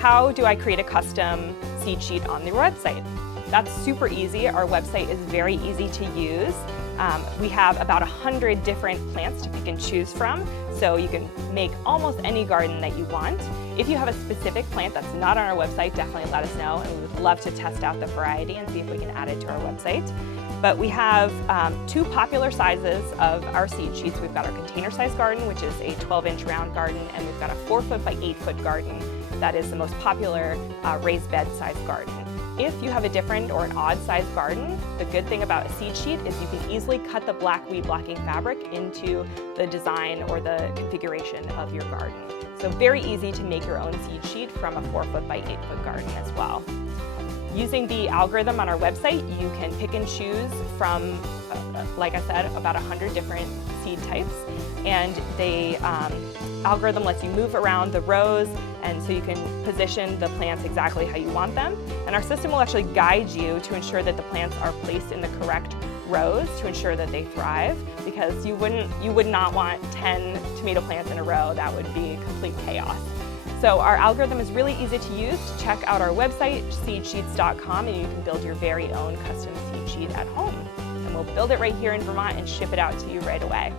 how do I create a custom seed sheet on the website? That's super easy. Our website is very easy to use. We have about 100 different plants to pick and choose from, so you can make almost any garden that you want. If you have a specific plant that's not on our website, definitely let us know, and we would love to test out the variety and see if we can add it to our website. But we have two popular sizes of our seed sheets. We've got our container size garden, which is a 12-inch round garden, and we've got a 4-foot by 8-foot garden that is the most popular raised bed size garden. If you have a different or an odd size garden, the good thing about a seed sheet is you can easily cut the black weed blocking fabric into the design or the configuration of your garden. So very easy to make your own seed sheet from a 4-foot by 8-foot garden as well. Using the algorithm on our website, you can pick and choose from, like I said, about 100 different seed types. And the algorithm lets you move around the rows, and so you can position the plants exactly how you want them. And our system will actually guide you to ensure that the plants are placed in the correct rows to ensure that they thrive, because you would not want 10 tomato plants in a row. That would be complete chaos. So our algorithm is really easy to use. Check out our website, seedsheets.com, and you can build your very own custom seed sheet at home. And we'll build it right here in Vermont and ship it out to you right away.